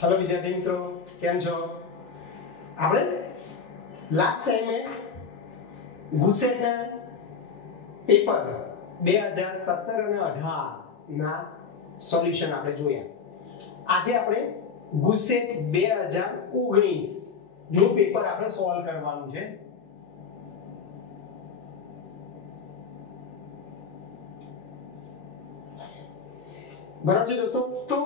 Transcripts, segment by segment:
Hello विद्यार्थी मित्रों, केम छो? આપણે લાસ્ટ ટાઈમે ગુસેટના પેપર 2017 અને 18 ના સોલ્યુશન આપણે જોયા. આજે આપણે ગુસેટ 2019 નું પેપર આપણે સોલ્વ કરવાનું છે. બરાબર છે દોસ્તો? તો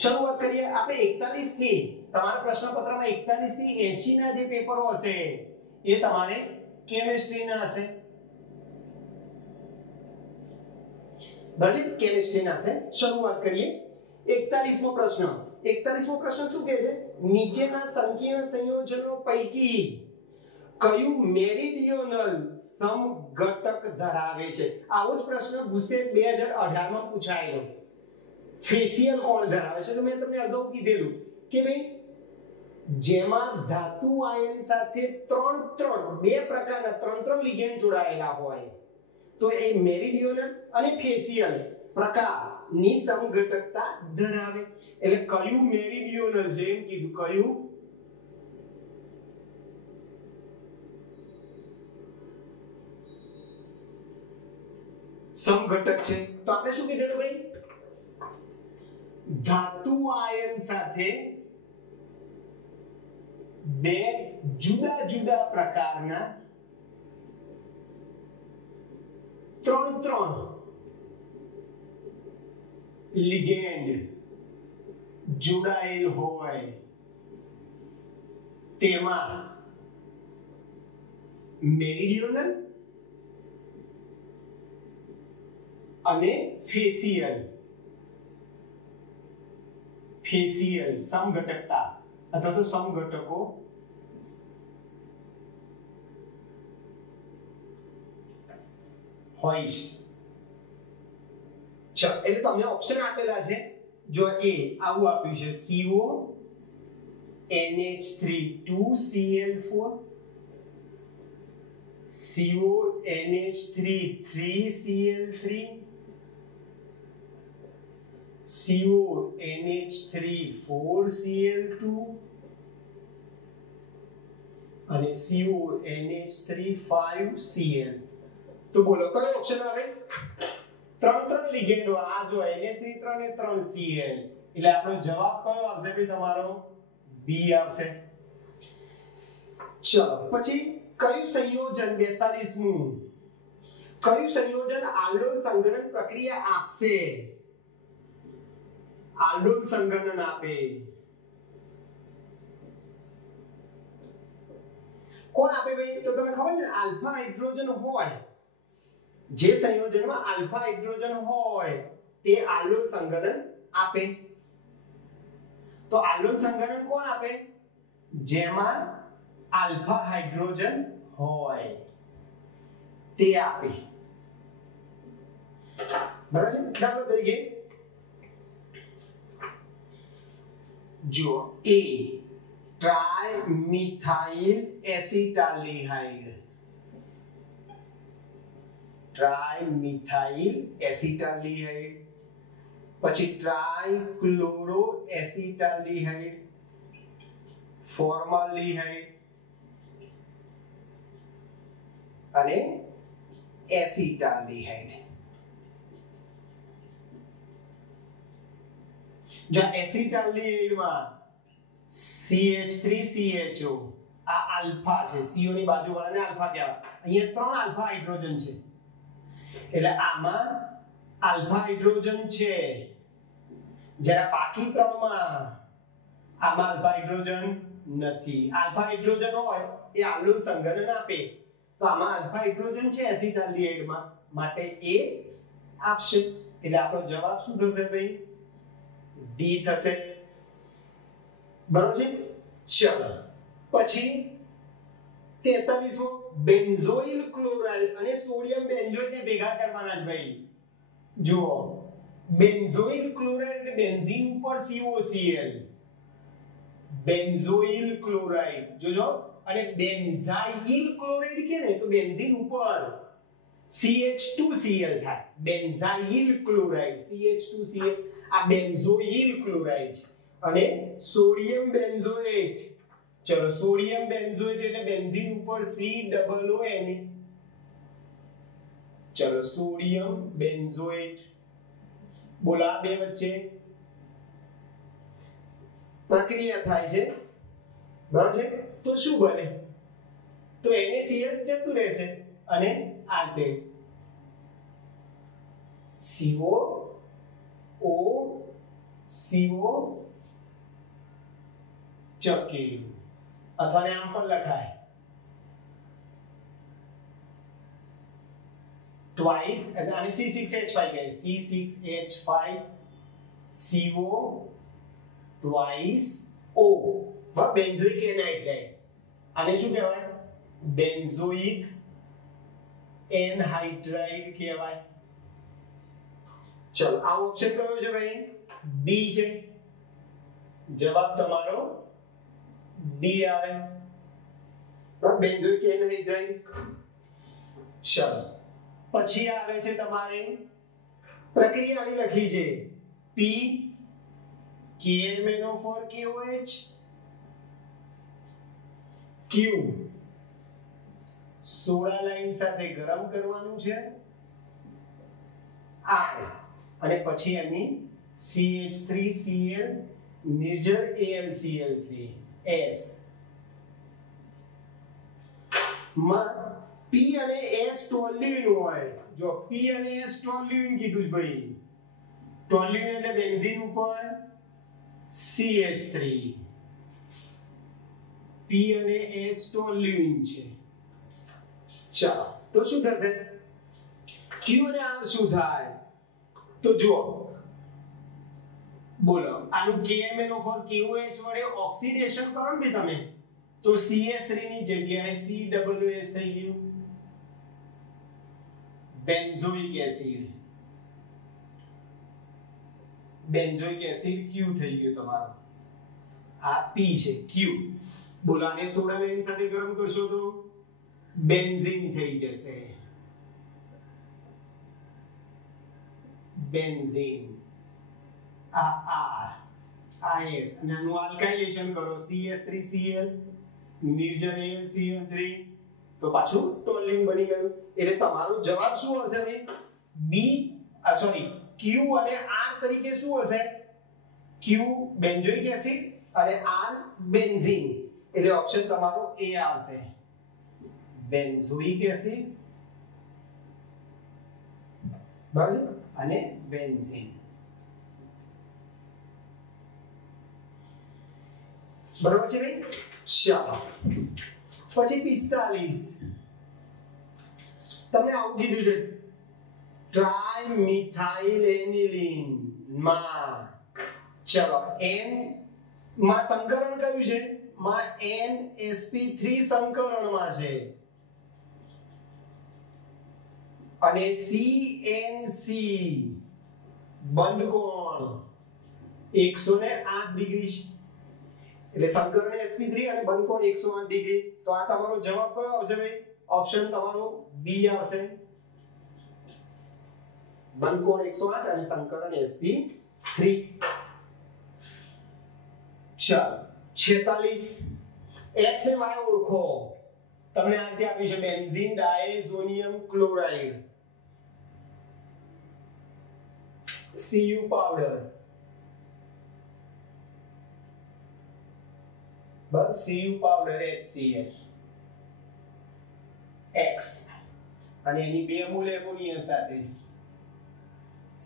શરૂઆત કરીએ આપણે 41 થી. તમારા પ્રશ્નપત્રમાં 41 થી 80 ના જે પેપરો હશે એ તમારે કેમિસ્ટ્રી ના હશે. બરાબર છે? કેમિસ્ટ્રી ના હશે. શરૂઆત કરીએ. 41મો પ્રશ્ન. 41મો પ્રશ્ન શું કહે છે? નીચેના સંકીર્ણ સંયોજનો પૈકી કયું મેરીડિયોનલ સમઘટક ધરાવે છે? આવો જ પ્રશ્ન ગુસેટ 2018 માં પૂછાયેલો. ફેશિયલ કોણ ધરાવે છે? તો મેં તમને અગાઉ કીધેલું કે ભાઈ જેમાં ધાતુ આયન સાથે બે પ્રકારના ત્રણ લિગેન્ડ જોડાયેલા હોય તો એ મેરીડિયોનલ અને ફેશિયલ પ્રકારની સમઘટકતા ધરાવે. એટલે કયું મેરીડિયોનલ છે એમ કીધું, કયું સમઘટક છે. તો આપણે શું કીધેલું ભાઈ? ધાતુ આયન સાથે બે જુદા જુદા પ્રકારના ત્રણ લિગેન્ડ જોડાયેલ હોય તેમાં મેરીડિયોનલ અને ફેશિયલ સમઘટકતા અથવા તો સમઘટકો હોય છે. ચાલો, એટલે તમને ઓપ્શન આપેલા છે. જો એ આવું આપ્યું છે CO NH3 2Cl4, CO NH3 3Cl3, CO NH3 4Cl2 અને CO NH3 5Cl. તો બોલો કયો ઓપ્શન આવે? ત્રણ લિગેન્ડો. આ જો NH3 3 અને 3Cl, એટલે આપણો જવાબ કયો આવશે ભાઈ? તમારો B આવશે. ચલો, પછી કયું સંયોજન 42મું કયું સંયોજન આલ્ડોલ સંઘનન પ્રક્રિયા આપશે? આલ્ડોલ સંઘનન આપે. કોણ આપે ભાઈ? તો તમને ખબર છે ને, આલ્ફા હાઇડ્રોજન હોય, જે સંયોજનમાં આલ્ફા હાઇડ્રોજન હોય તે આલ્ડોલ સંઘનન આપે. તો આલ્ડોલ સંઘનન કોણ આપે? જેમાં આલ્ફા હાઇડ્રોજન હોય તે આપે. બરાબર છે? દાખલા તરીકે જો A ટ્રાઇમિથાઇલ એસિટાલ્ડિહાઇડ, પછી ટ્રાઇક્લોરો એસિટાલ્ડિહાઇડ, ફોર્માલ્ડિહાઇડ અને એસિટાલ્ડિહાઇડ. જો એસિટાલ્ડિહાઇડમાં CH3CHO આ આલ્ફા છે, CO ની બાજુવાળાને આલ્ફા કહેવાય. અહીંયા 3 આલ્ફા હાઇડ્રોજન છે, એટલે આમાં આલ્ફા હાઇડ્રોજન છે. જ્યારે બાકી 3માં આમાં આલ્ફા હાઇડ્રોજન નથી. આલ્ફા હાઇડ્રોજન હોય એ આલ્ડોલ સંઘનન આપે. તો આમાં આલ્ફા હાઇડ્રોજન છે એસિટાલ્ડિહાઇડમાં, માટે એ આપશે. એટલે આપણો જવાબ શું થશે ભાઈ? D થશે. બરાબર છે? ચલો, પછી 43મો બેન્ઝોઇલ ક્લોરાઇડ અને સોડિયમ બેન્ઝોઇટ ને ભેગા કરવાના જ ભાઈ. જુઓ, બેન્ઝોઇલ ક્લોરાઇડ એટલે બેન્ઝીન ઉપર COCl, બેન્ઝોઇલ ક્લોરાઇડ જોજો, અને બેન્ઝાઇલ ક્લોરાઇડ કે ને તો બેન્ઝીન ઉપર CH2Cl થાય, બેન્ઝાઇલ ક્લોરાઇડ CH2Cl, આ બેન્ઝોઇલ ક્લોરાઇડ છે. અને સોડિયમ બેન્ઝોએટ. ચલો સોડિયમ બેન્ઝોએટ એટલે બેન્ઝીન ઉપર COONA. ચલો સોડિયમ બેન્ઝોએટ. બોલો આ બે વચ્ચે પ્રક્રિયા થાય છે, બરાબર છે? તો શું બને? તો NaCl જતું રહેશે અને આ તે CO ચકેલું, અથવા ને આમ પણ લખાય ટ્વાઇસ, અને C6H5 કહે C6H5 CO twice O. Benzoic anhydride. આને શું કહેવાય? બેન્ઝોઇક એનહાઇડ્રાઇડ કહેવાય. ચલો આ ઓપ્શન કયો છે ભાઈ? ડી છે. જવાબ તમારો ડી આવે. Benzoic anhydride. ચલો પછી આવે છે તમારે પ્રક્રિયા આવી લખી છે P KMnO4 KOH Q soda line સાથે ગરમ કરવાનું છે R, અને પછી એની CH3Cl નિર્જર AlCl3 S માં P અને S ટોલ્યુઇન હોય. જો P અને S ટોલ્યુઇન કીધું છે ભાઈ. ટોલ્યુઇન એટલે બેન્ઝીન ઉપર CH3. P અને S ટોલ્યુઇન છે. ચાલો તો શું થશે? Q અને R શું થાય? તો જુઓ બોલો આનું KMnO4 KOH વડે ઓક્સિડેશન કરો ને તમે, તો CH3 ની જગ્યાએ COOH થઈ ગયું, benzoic acid. Benzoic acid Q થઈ ગયું તમારો. આ P છે Q. બોલો આને સોડા લાઈન સાથે ગરમ કરશો તો બેન્ઝીન થઈ જશે. બેન્ઝીન. આ R આ S અને આનું આલ્કાઇલેશન કરો CH3Cl નિર્જર AlCl3, તો પાછું ટોલ્યુઇન બની ગયું. એટલે તમારો જવાબ શું હશે ભાઈ? બી સોરી Q અને R તરીકે શું હશે? Q બેન્ઝોઇક એસિડ અને R બેન્ઝીન. એટલે ઓપ્શન તમારો A આવશે. બેન્ઝોઇક એસિડ બરાબર અને બેન્ઝીન. બરાબર છે ભાઈ? ચાલો પછી 45. તમને આવું કીધું છે ટ્રાઇમિથાઇલ એનિલીન માં. ચલો N માં સંકરણ કયું છે? માં NsP3 સંકરણમાં છે, અને CNC બંધ કોણ 108 ડિગ્રી. એટલે સંકરણ sp3 અને બંધ કોણ 108 ડિગ્રી. તો આ તમારો જવાબ કયો આવશે ભાઈ? ઓપ્શન તમારો બી આવશે. બંધ કોણ 108 અને સંકરણ sp3. ચાલો 46. x ને y ઓળખો. તમને આ રીતે આપ્યું છે benzene diazonium chloride Cu powder. બસ Cu પાવડર HCl X અને એની બે મૂળ એમોનિયા સાથે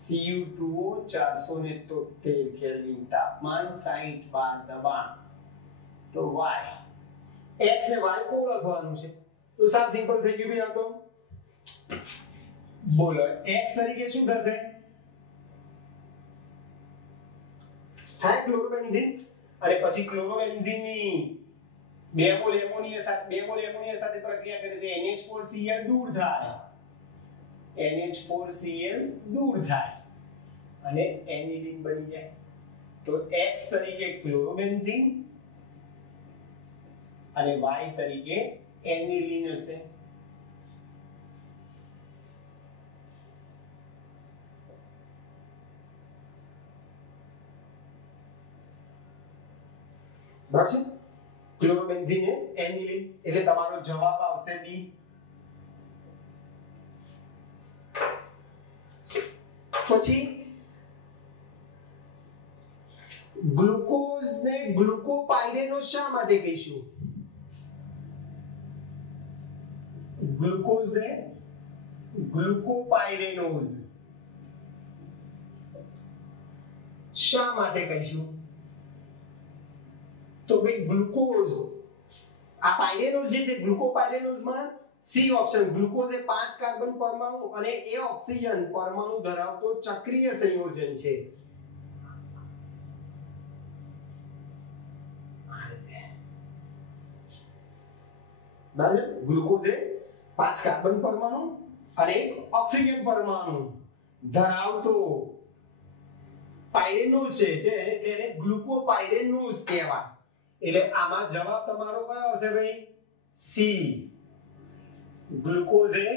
Cu2O 473 કેલ્વિન તાપમાન 60 બાર દબાણ. તો Y x ને y ઓળખવાનું છે. તો સાવ સિમ્પલ થઈ ગયું ભઈ. આ તો બોલો x તરીકે શું થશે? થાય ક્લોરોબેન્ઝીન, અને પછી ક્લોરોબેન્ઝીન ની બે મોલ એમોનિયા સાથે પ્રક્રિયા કરે તો NH4Cl દૂર થાય. NH4Cl દૂર થાય અને એનિલીન બની જાય. તો x તરીકે ક્લોરોબેન્ઝીન અને y તરીકે એનિલીન હશે. બરાબર છે ક્લોરોબેન્ઝીન એ એનિલીન એટલે તમારો જવાબ આવશે બી પછી ગ્લુકોઝ ને ગ્લુકોપાયરેનોઝ શા માટે કહીશું ગ્લુકોઝ ને ગ્લુકોપાયરેનોઝ શા માટે કહીશું તો ભાઈ ગ્લુકોઝ આ પાયરેનોઝ જે છે ગ્લુકોપાયરેનોઝ માં સી ઓપ્શન ગ્લુકોઝ એ 5 કાર્બન પરમાણુ અને એ ઓક્સિજન પરમાણુ ધરાવતો ચક્રીય સંયોજન છે બરાબર ગ્લુકોઝ એ 5 કાર્બન પરમાણુ અને એક ઓક્સિજન પરમાણુ ધરાવતો પાયરેનોઝ છે એટલે એને ગ્લુકોપાયરેનોઝ કહેવાય એટલે આમાં જવાબ તમારો કયો આવશે ભાઈ સી ગ્લુકોઝ એ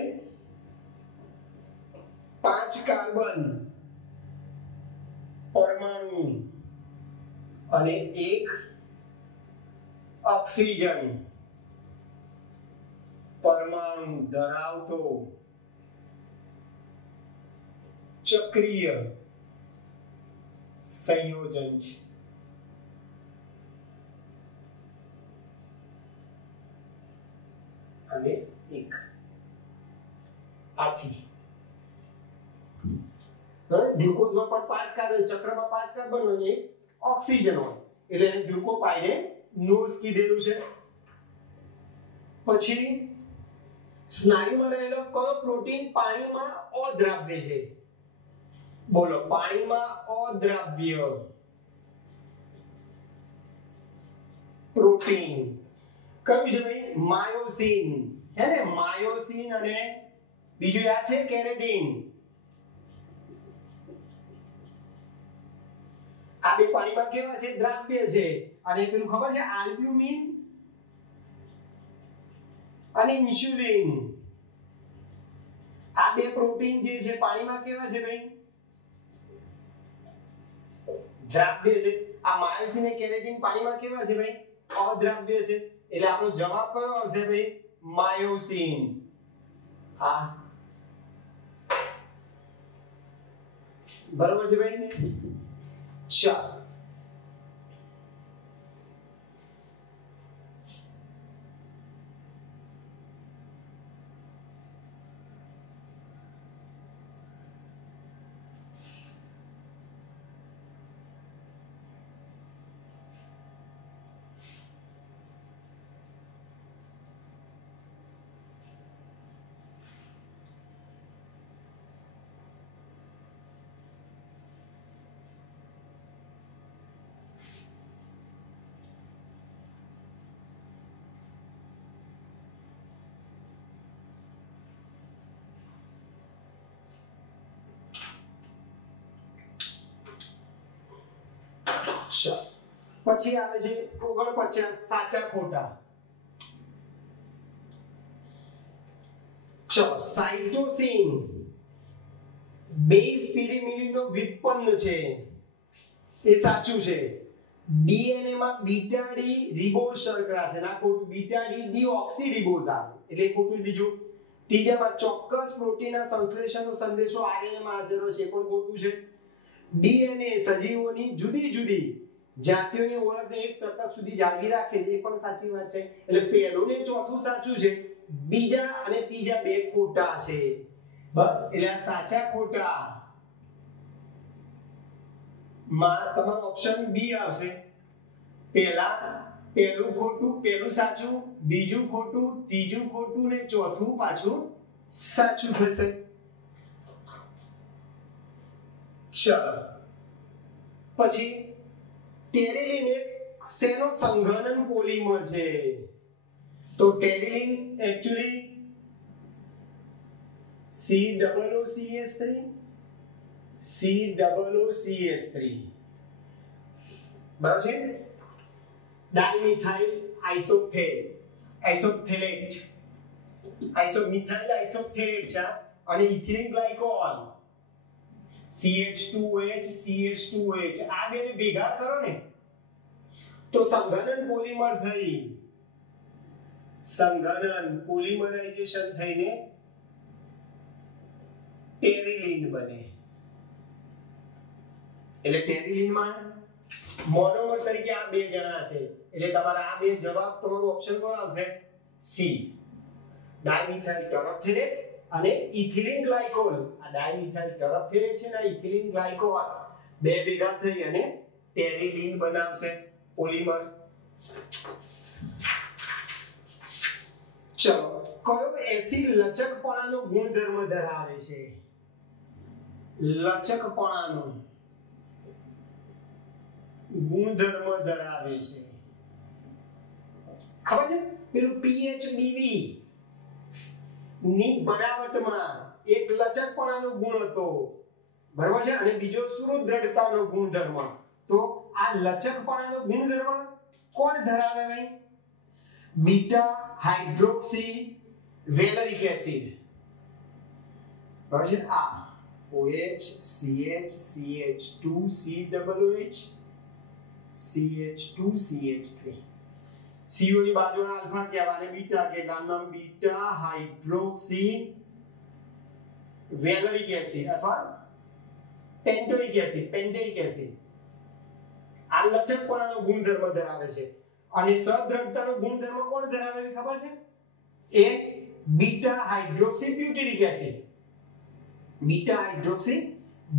5 કાર્બન પરમાણુ અને એક ઓક્સિજન પરમાણુ ધરાવતો ચક્રીય સંયોજન છે અને એક આથી ગ્લુકોઝમાં પણ 5 કાર્બન ચક્રમાં 5 કાર્બન હોય એક ઓક્સિજન હોય એટલે એને ગ્લુકોપાયરેનોઝ કીધેલું છે પછી સ્નાયુમાં રહેલો કયો પ્રોટીન પાણીમાં અદ્રાવ્ય છે બોલો પાણીમાં અદ્રાવ્ય પ્રોટીન કયું છે ભાઈ માયોસિન હે ને માયોસિન અને બીજું યાદ છે કેરેટીન આ બે પાણીમાં કેવા છે દ્રાવ્ય છે અને પેલું ખબર છે આલ્બ્યુમિન અને ઇન્સ્યુલિન આ બે પ્રોટીન જે છે પાણીમાં કેવા છે ભાઈ દ્રાવ્ય છે આ માયોસિન અને કેરેટીન પાણીમાં કેવા છે ભાઈ અદ્રાવ્ય છે એટલે આપણો જવાબ કયો આવશે ભાઈ માયોસિન હા બરોબર છે ભાઈ ચાલો પછી આવે છે 49 સાચા ખોટા ચલો સાઇટોસિન બેઝ પિરિમિડિનનો વ્યુત્પન્ન છે એ સાચું છે ડીએનએ માં બીટા ડી રિબોઝ શર્કરા છે ના ખોટું બીટા ડી ડીઓક્સીરિબોઝ આવે એટલે ખોટું બીજું ત્રીજામાં ચોક્કસ પ્રોટીનના સંશ્લેષણનો સંદેશો આરએનએ માં હાજર છે પણ ખોટું છે ડીએનએ સજીવોની જુદી જુદી જાતિઓની ઓળખને એક સતત સુધી જાળવી રાખે એ પણ સાચી વાત છે એટલે પહેલું ને ચોથું સાચું છે બીજા અને ત્રીજા બે ખોટા છે એટલે આ સાચા ખોટા માં તમારો ઓપ્શન બી આવશે પહેલું ખોટું પહેલું સાચું બીજું ખોટું ત્રીજું ખોટું ને ચોથું પાછું સાચું થશે ચલો પછી ટેરેલિન એક શેનો સંઘનન પોલિમર છે તો ટેરેલિન એક્ચ્યુઅલી COOCH3 બરાબર છે ડાઇમિથાઇલ આઇસોથેલેટ છે અને ઇથિલિન ગ્લાયકોલ CH2OH આ બેને ભેગા કરો ને તો સંઘનન પોલિમર થઈ, સંઘનન પોલિમરાઇઝેશન થઈને ટેરિલિન બને. એટલે ટેરિલિનમાં મોનોમર તરીકે આ બે જણા છે, એટલે તમારા આ બે જવાબ તમારો ઓપ્શન કયો આવશે? સી. ડાયમિથાઇલ ટરફથેરેટ અને ઇથિલિન ગ્લાયકોલ. આ ડાયમિથાઇલ ટરફથેરેટ છે ને ઇથિલિન ગ્લાયકોલ બે ભેગા થઈ અને ટેરિલિન બનાવશે પોલિમર. ચલો, કયો એસિડ લચકપણાનો ગુણધર્મ ધરાવે છે? લચકપણાનો ગુણધર્મ ધરાવે છે. ખબર છે? પેલું PHBV ની બનાવટમાં એક લચકપણાનો ગુણ હતો, બરાબર છે, અને બીજો સુરત દ્રઢતાનો ગુણધર્મ. તો આ લચકપણાનો ગુણધર્મ કોણ ધરાવે ભાઈ? Beta hydroxy વેલેરિક acid. બરાબર છે. આ OH CH CH2 COOH CH2 CH3 CO ની બાજુના આલ્ફા કહેવાય અને બીટા કહેવાય. નામ બીટા હાઇડ્રોક્સી વેલેરિક એસિડ અથવા પેન્ટોઇક એસિડ, પેન્ટેઇક એસિડ. આ લચકપણાનો ગુણધર્મ ધરાવે છે. અને સદ્રઢતાનો ગુણધર્મ કોણ ધરાવે છે ખબર છે? એ beta hydroxy butyric acid. Beta hydroxy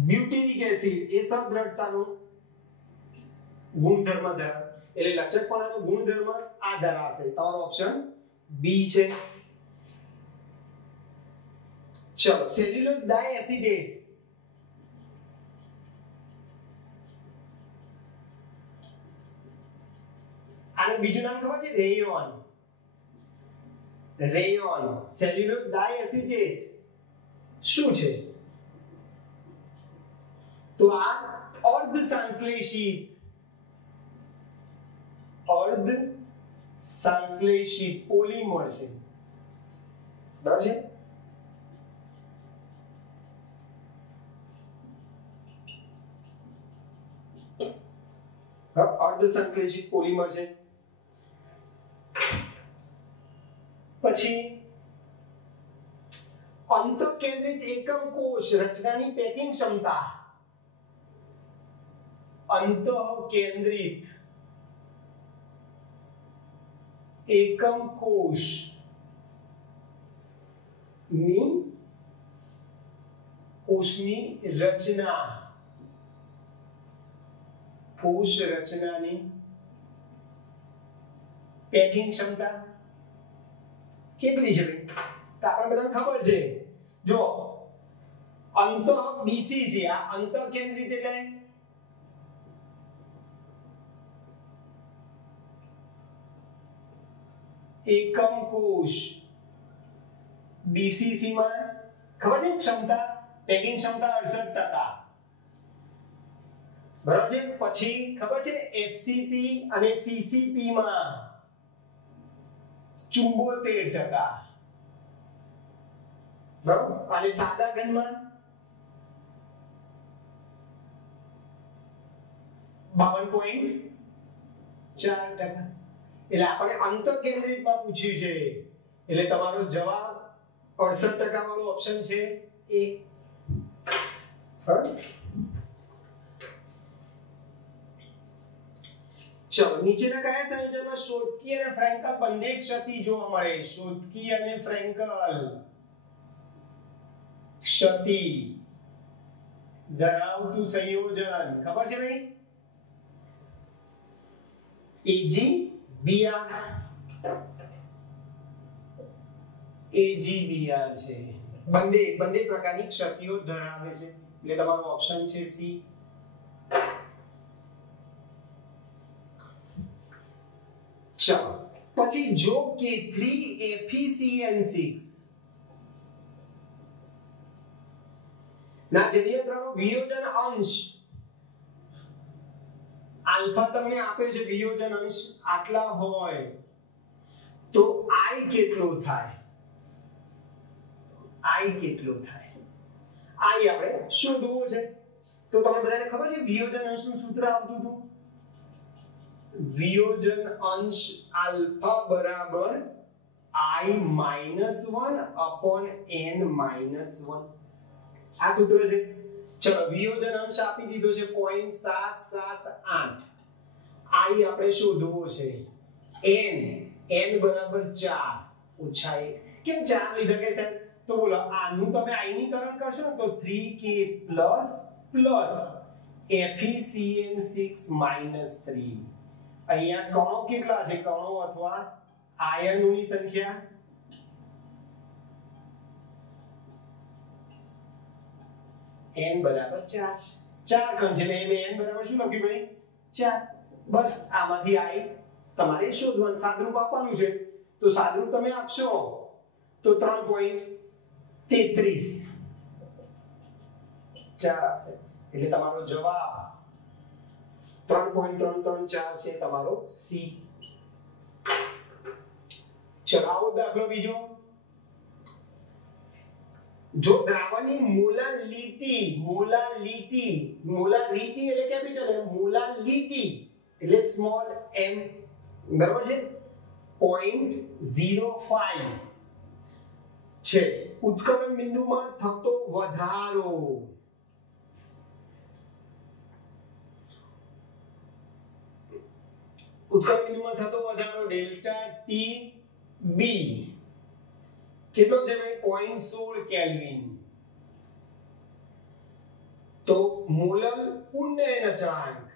butyric acid એ સદ્રઢતાનો ગુણધર્મ ધરાવે. એટલે લચકપણાનો ગુણધર્મ આ ધરાવશે. તમારો ઓપ્શન બી છે. ચલો, સેલ્યુલોઝ ડાયએસિડેટ આનું બીજું નામ ખબર છે? રેયોન. રેયોન સેલ્યુલોઝ ડાયએસિડેટ શું છે? તો આ અર્ધ સંશ્લેષિત પોલિમર છે. બરાબર છે. અર્ધ સંશ્લેષિત પોલિમર છે. પછી અંતઃકેન્દ્રિત એકમ કોષ રચનાની પેકિંગ ક્ષમતા. અંતઃકેન્દ્રિત એકમ કોષ ની કોષની રચના, કોષ રચનાની પેકિંગ ક્ષમતા કેટલી છે ભાઈ? તો આપણને બધાને ખબર છે. જો અંતઃ બીસીસી, આ અંતઃકેન્દ્રિત એટલે એકમ કોષ. બીસીસી માં ખબર છે ક્ષમતા, પેકિંગ ક્ષમતા 68%. બરાબર છે. પછી ખબર છે એચસીપી અને સીસીપી માં 74%. બરાબર. અને સાદા ઘનમાં 52.4%. એટલે આપણે અંતઃકેન્દ્રિતમાં પૂછ્યું છે, એટલે તમારો જવાબ 68% વાળો ઓપ્શન છે એ. ચલો, નીચેના કયા સંયોજનમાં શોધકી અને ફ્રેન્કલ બંને ક્ષતિ જોવા મળે? શોધકી અને ફ્રેન્કલ ક્ષતિ ધરાવતું સંયોજન ખબર છે ભાઈ? AgBr છે. બંને પ્રકારની ક્ષતિઓ ધરાવે છે. એટલે તમારો ઓપ્શન છે સી. ચાલો, પછી જો K3FeCN6 ના જનીયંત્રનો વિયોજન અંશ આલ્ફા તમને આપે છે, વિયોજન અંશ આટલા હોય તો I કેટલો થાય? I કેટલો થાય? I આપણે શોધવું છે. તો તમને બધાને ખબર છે વિયોજન અંશનું સૂત્ર આવતું હતું વિયોજન અંશ આલ્ફા બરાબર I -1 upon n -1 આ સૂત્ર છે. ચલો વિયોજન અંશ આપી દીધો છે 0.778. I આપણે શોધવો છે n બરાબર 4 ઓછા 1. કેમ 4 લીધા કે સાહેબ? તો બોલો આનું તમે I ની કરણ કરશો ને તો 3k પ્લસ FeCN6 -3. અહીંયા કણો કેટલા છે? કણો અથવા આયનોની સંખ્યા n બરાબર 4 છે. 4 કણ છે એટલે n બરાબર શું લખ્યું ભાઈ? 4. બસ આમાંથી I તમારે શોધવાનું સાદરૂપ આપવાનું છે. તો સાદરૂપ તમે આપશો તો 3.33 4 આવશે. એટલે તમારો જવાબ 3.334 છે તમારો C. ચલો આવો દાખલો બીજો. જો દ્રાવણની મોલાલિટી એટલે કેપિટલ M, મોલાલિટી એટલે સ્મોલ m બરાબર છે 0.05 છે. ઉત્કલન બિંદુમાં થતો વધારો ડેલ્ટા ટી બી કેટલો છે ભાઈ? 0.16 કેલ્વિન. તો મોલર ઉન્નયન અચળાંક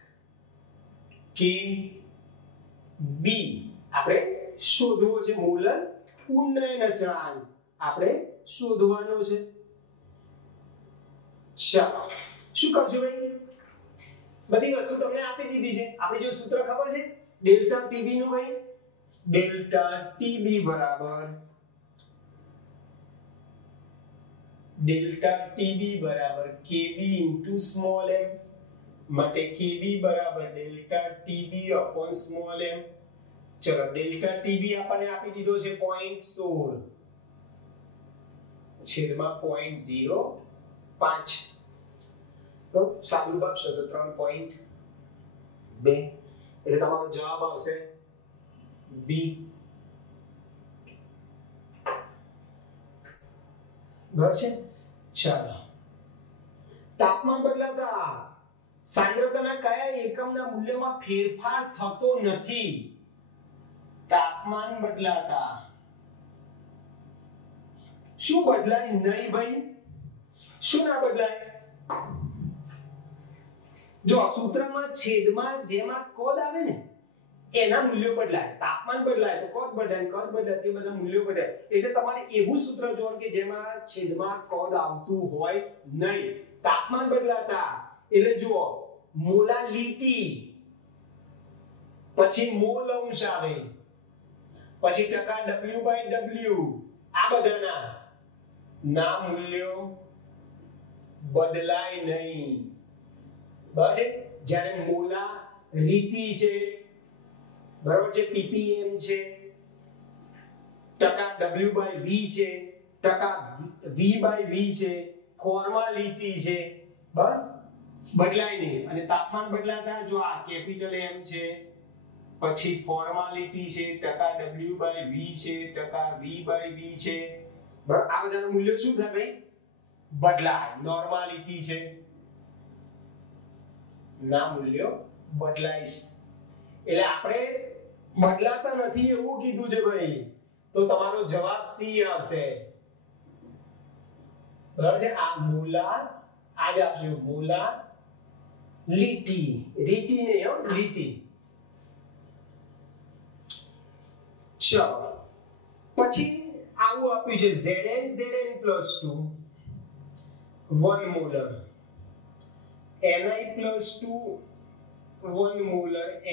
કે બી આપણે શોધવો છે. મોલર ઉન્નયન અચળાંક આપણે શોધવાનો છે. ચાલો શું કરશું ભાઈ? બધી વસ્તુ તમને આપી દીધી છે. આપણે જો સૂત્ર ખબર છે ડેલ્ટા ટીબી નું ભાઈ? ડેલ્ટા ટીબી બરાબર KB into small m માટે KB બરાબર delta TB upon small m. ચલો ડેલ્ટા ટીબી આપણને આપી દીધો છે 0.16 છેદમાં 0.05. તો સાદુરૂપ આપશો તો 3.2 એટલે તમારો જવાબ આવશે B. બરાબર છે. ચાલો તાપમાન બદલાતા સાંદ્રતાના કયા એકમના મૂલ્યમાં ફેરફાર થતો નથી? તાપમાન બદલાતા શું બદલાય નહીં ભાઈ? શું ના બદલાય? જો સૂત્રમાં છેદમાં જેમાં કદ આવે ને એના મૂલ્યો બદલાય. તાપમાન બદલાય તો કદ બદલાય, કદ બદલાય તે બધા મૂલ્યો બદલાય. એટલે તમારે એવું સૂત્ર જોવાનું કે જેમાં છેદમાં કદ આવતું હોય નહીં. તાપમાન બદલાતા એટલે જુઓ મોલાલિટી પછી મોલ અંશ આવે પછી ટકા W/W આ બધાના ના મૂલ્યો બદલાય નહીં. બરાબર છે. જ્યારે મોલારિટી છે બરાબર છે ppm છે ટકા W/V છે ટકા V/V છે ફોર્માલિટી છે બરાબર બદલાય નહીં. અને તાપમાન બદલાતા જો આ કેપિટલ M છે પછી ફોર્માલિટી છે ટકા W/V છે ટકા V/V છે બરાબર આ બધાનું મૂલ્ય શું થાય ભાઈ? બદલાય. નોર્માલિટી છે ના મૂલ્યો બદલાય છે. એટલે આપણે બદલાતા નથી એવું કીધું છે ભાઈ. તો તમારો જવાબ C આવશે. બરાબર છે. આ મોલા આજ આપજો મોલા લીટી રીટી નહીં હો લીટી. ચલો પછી આવું આપ્યું છે Zn + 2 1 molar Ni + 2 1 molar Ni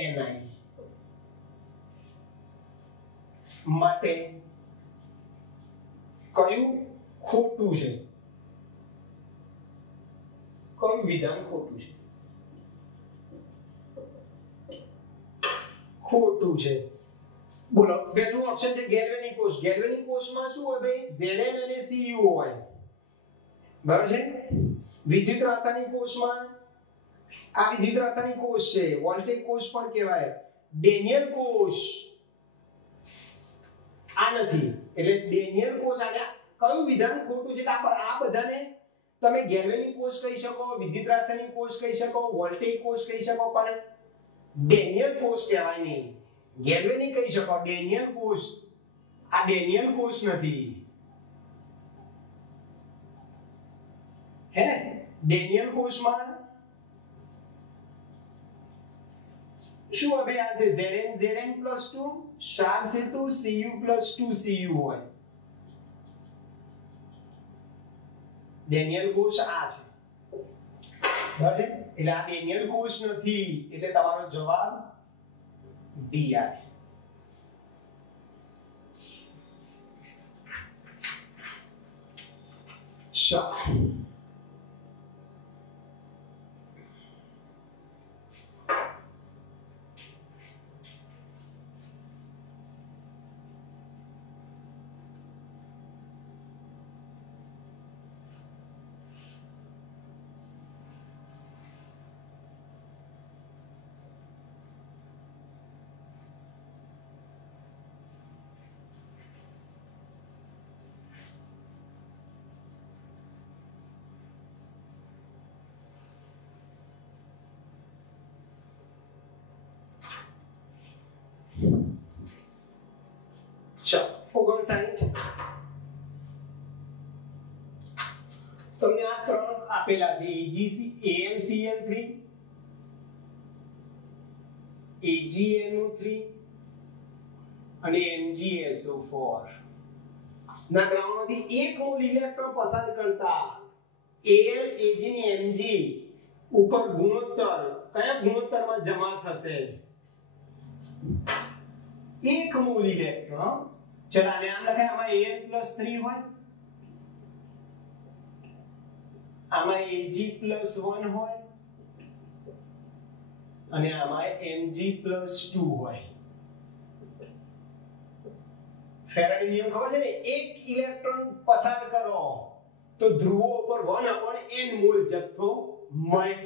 માટે કયું ખોટું છે? કયું વિધાન ખોટું છે? ખોટું છે. બોલો પહેલું ઓપ્શન છે ગેલ્વેનિક કોષ. ગેલ્વેનિક કોષમાં શું હોય ભાઈ? Zn અને Cu હોય. બરાબર છે. વિદ્યુત રાસાયણિક કોષમાં આ વિદ્યુત રાસાયણિક કોષ છે, વોલ્ટેજ કોષ પણ કહેવાય. ડેનિયલ કોષ આ નથી, એટલે ડેનિયલ કોષ આને કયું વિધાન ખોટું છે? આ બધાને તમે ગેલ્વેનિક કોષ કહી શકો, વિદ્યુત રાસાયણિક કોષ કહી શકો, વોલ્ટેઇક કોષ કહી શકો, પણ ડેનિયલ કોષ કહેવાય નહીં. ગેલ્વેનિક કહી શકો, ડેનિયલ કોષ આ ડેનિયલ કોષ નથી, હે ને? ડેનિયલ કોષમાં શું હવે આ Zn+2 ક્ષાર સેતુ Cu+2Cu હોય. ડેનિયલ કોષ આ છે, બરાબર છે? એટલે આ ડેનિયલ કોષ નથી, એટલે તમારો જવાબ ડી આવે. ચાલો, ચાલો 59. તમને આ ત્રણ આપેલા છે, AlCl3, AgNO3 અને MgSO4 ના દ્રાવણમાંથી એક મોલ ઇલેક્ટ્રોન પસાર કરતા Al, Ag અને Mg ઉપર ગુણોત્તર કયા ગુણોત્તરમાં જમા થશે? એક મોલ ઇલેક્ટ્રોન. ચલો આને આમ લખાય, આમાં Al+3 હોય, આમાં Ag+1 હોય અને આમાં Mg+2 હોય. ફેરાડે નિયમ ખબર છે ને? એક ઇલેક્ટ્રોન પસાર કરો તો ધ્રુવો ઉપર 1/n મોલ જથ્થો મળે.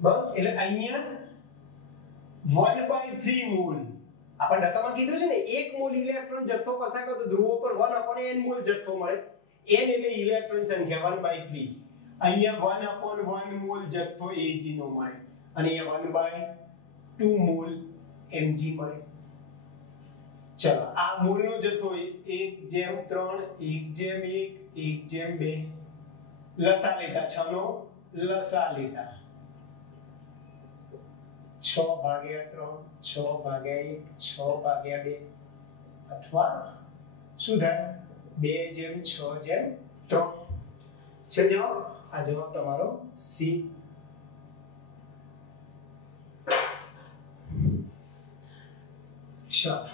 બરાબર? એટલે અહીંયા 1/3 મોલ આપણે રકમમાં કીધું છે ને, એક મોલ ઇલેક્ટ્રોન જથ્થો પસાર કરો તો ધ્રુવો પર 1/n મોલ જથ્થો મળે. n એટલે ઇલેક્ટ્રોન સંખ્યા 1/3. અહીંયા 1/1 મોલ જથ્થો Ag નો મળે અને અહીંયા 1/2 મોલ Mg મળે. ચલો આ મોલનો જથ્થો 1:3, 1:1, 1:2. લસા લેતા 6 નો લસા લેતા 6/3, 6/1, 6/2 અથવા શું થાય 2:6:3 છે જવાબ. આ જવાબ તમારો સી. ચાલો,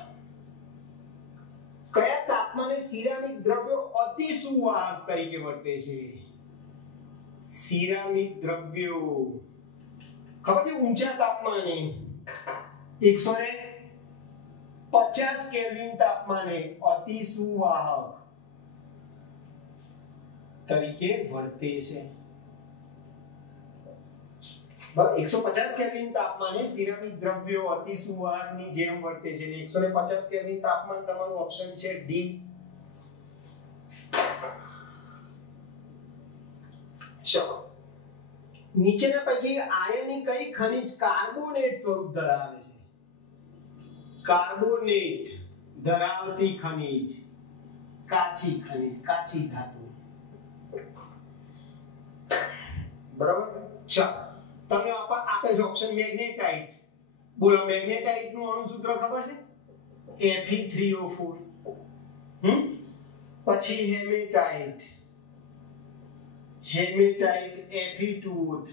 કયા તાપમાને સિરામિક દ્રવ્યો અતિ સુવાહક તરીકે વર્તે છે? સિરામિક દ્રવ્યો ખબર છે? ઊંચા તાપમાને 150 કેલ્વિન તાપમાને અતિ સુવાહક તરીકે વર્તે છે. 150 કેલ્વિન તાપમાને સિરામિક દ્રવ્યો અતિ સુવાહકની જેમ વર્તે છે. 150 કેલ્વિન તાપમાન તમારું ઓપ્શન છે ડી. ચલો, નીચેના પૈકી આયર્નની કઈ ખનિજ કાર્બોનેટ સ્વરૂપ ધરાવે છે? કાર્બોનેટ ધરાવતી ખનિજ, કાચી ખનિજ, કાચી ધાતુ. બરાબર? ચાલો, તમને આપે છે ઓપ્શન મેગ્નેટાઇટ. બોલો, મેગ્નેટાઇટ નું અણુસૂત્ર ખબર છે? Fe3O4. પછી હેમેટાઇટ, હેમેટાઇટ Fe2O3.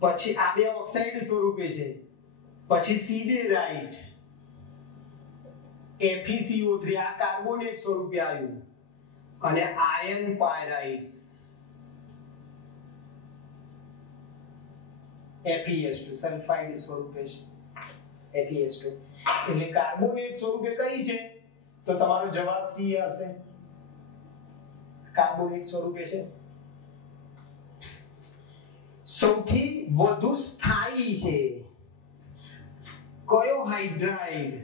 પછી આ બે ઓક્સાઇડ સ્વરૂપે છે. પછી સિડેરાઇટ FeCO3, આ કાર્બોનેટ સ્વરૂપે આવ્યું. અને આયર્ન પાયરાઇટ્સ FeS2 સલ્ફાઇડ સ્વરૂપે છે. FeS2 એટલે કાર્બોનેટ સ્વરૂપે કઈ છે? તો તમારો જવાબ સી આવશે. કાર્બોનેટ સ્વરૂપે છે. સૌથી વધુ સ્થાયી છે કયો હાઇડ્રાઇડ